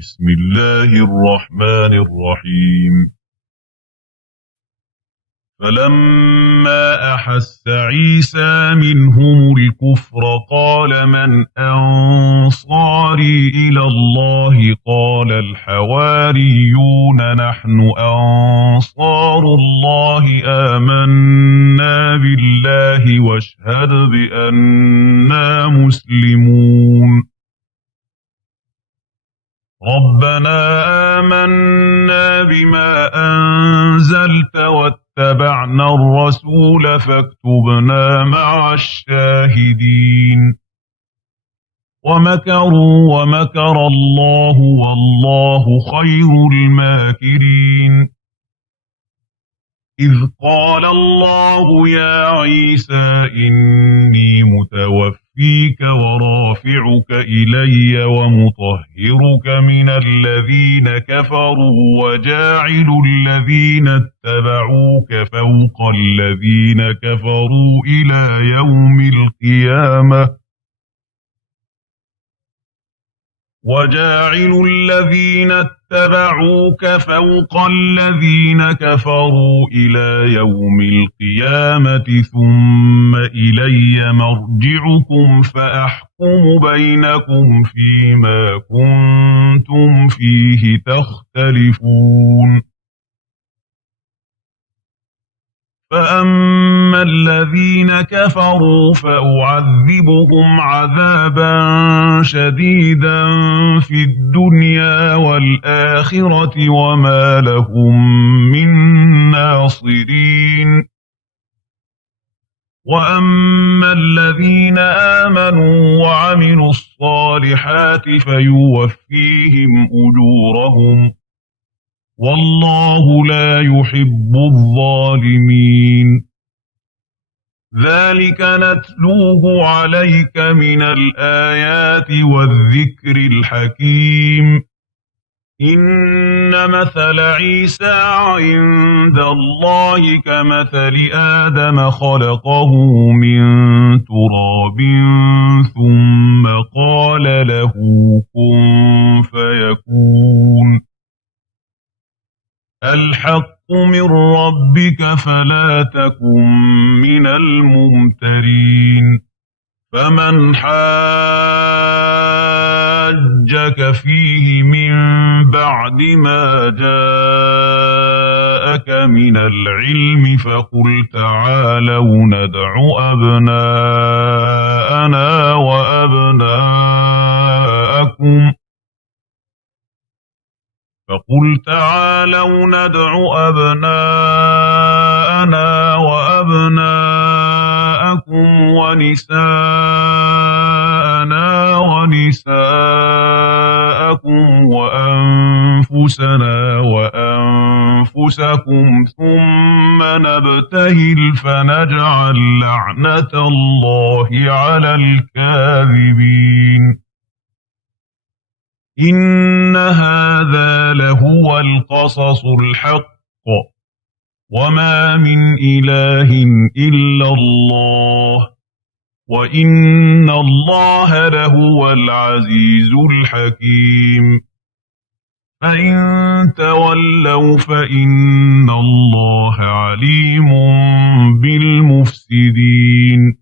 بسم الله الرحمن الرحيم. فلما أحس عيسى منهم الكفر قال من أنصاري إلى الله قال الحواريون نحن أنصار الله آمنا بالله واشهد بأننا مسلمون. ربنا آمنا بما أنزلت واتبعنا الرسول فاكتبنا مع الشاهدين. ومكروا ومكر الله والله خير الماكرين. إذ قال الله يا عيسى إني متوفيك ورافعك إلي ومطهرك من الذين كفروا وجاعل الذين اتبعوك فوق الذين كفروا إلى يوم القيامة وجاعل الذين اتبعوك فوق الذين كفروا إلى يوم القيامة ثم إلي مرجعكم فأحكم بينكم فيما كنتم فيه تختلفون. فأما الذين كفروا فأعذبهم عذابا شديدا في الدنيا والآخرة وما لهم من ناصرين. وأما الذين آمنوا وعملوا الصالحات فيوفيهم أجورهم والله لا يحب الظالمين. ذلك نتلوه عليك من الآيات والذكر الحكيم. إن مثل عيسى عند الله كمثل آدم خلقه من تراب ثم قال له كن فيكون. الحق من ربك فلا تكن من الممترين. فمن حاجك فيه من بعد ما جاءك من العلم فقل تعالوا ندع أبناءنا وأبناءكم ونساءنا ونساءكم وأنفسنا وأنفسكم ثم نبتهل فنجعل لعنة الله على الكاذبين. إن هذا لهو القصص الحق وما من إله إلا الله وإن الله لهو العزيز الحكيم. فإن تولوا فإن الله عليم بالمفسدين.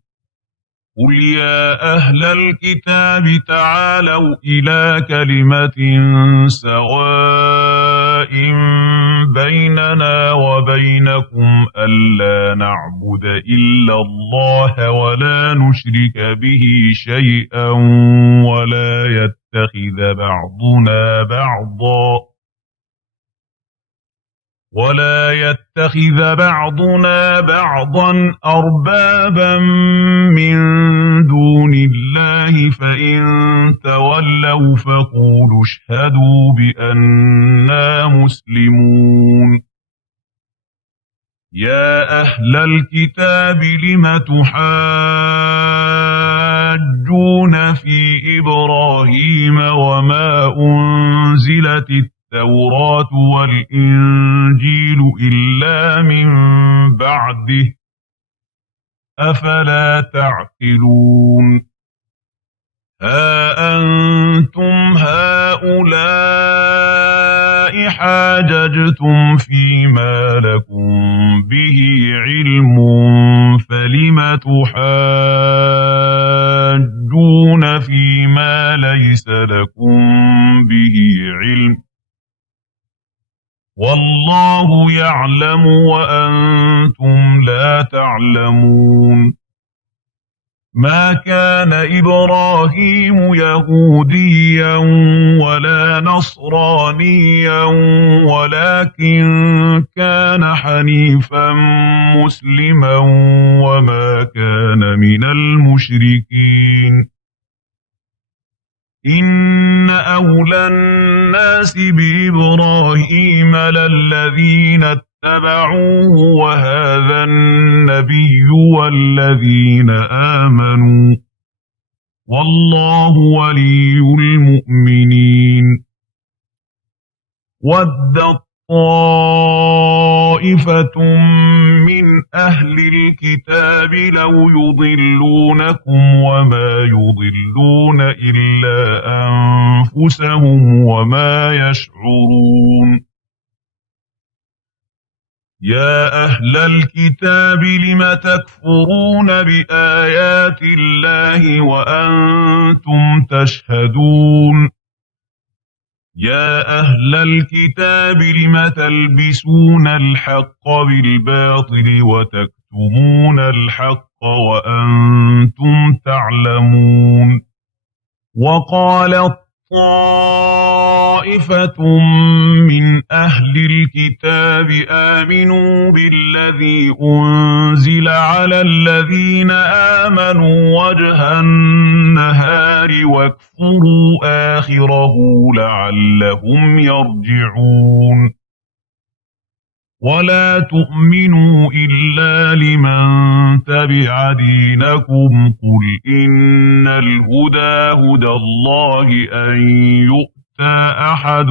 قل يا أهل الكتاب تعالوا إلى كلمة سواء بيننا وبينكم ألا نعبد إلا الله ولا نشرك به شيئا ولا يتخذ بعضنا بعضا أربابا من دون الله فإن تولوا فقولوا اشهدوا بأننا مسلمون. يا أهل الكتاب لم تحاجون في إبراهيم وما أنزلت التوراة والإنجيل إلا من بعده أفلا تعقلون. ها أنتم هؤلاء حاججتم فيما لكم به علم فلم تحاجون فيما ليس لكم به علم والله يعلم وأنتم لا تعلمون ما كان إبراهيم يهوديا ولا نصرانيا ولكن كان حنيفا مسلما وما كان من المشركين إن أولى الناس بإبراهيم للذين اتبعوه وهذا النبي والذين آمنوا والله ولي المؤمنين ودت طائفة من أهل الكتاب لو يضلونكم وما يضلون إلا أنفسهم وما يشعرون يا أهل الكتاب لم تكفرون بآيات الله وأنتم تشهدون يا أهل الكتاب لم تلبسون الحق بالباطل وتكتمون الحق وأنتم تعلمون وقالت طائفة من أهل الكتاب آمنوا بالذي أنزل على الذين آمنوا وجه النهار واكفروا آخره لعلهم يرجعون ولا تؤمنوا إلا لمن تبع دينكم قل إن الهدى هدى الله أن يؤتى أحد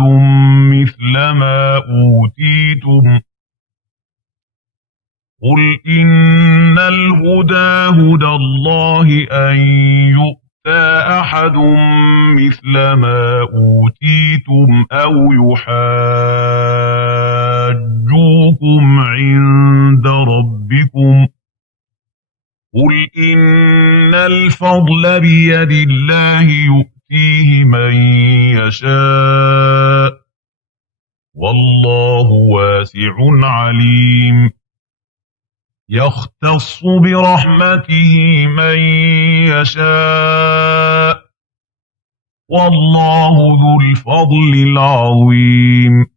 مثل ما أوتيتم قل إن الهدى هدى الله أن يؤتى أحد مثل ما أوتيتم أو يحاجوكم عند ربكم قل إن الفضل بيد الله يؤتيه من يشاء والله واسع عليم يختص برحمته من يشاء والله ذو الفضل العظيم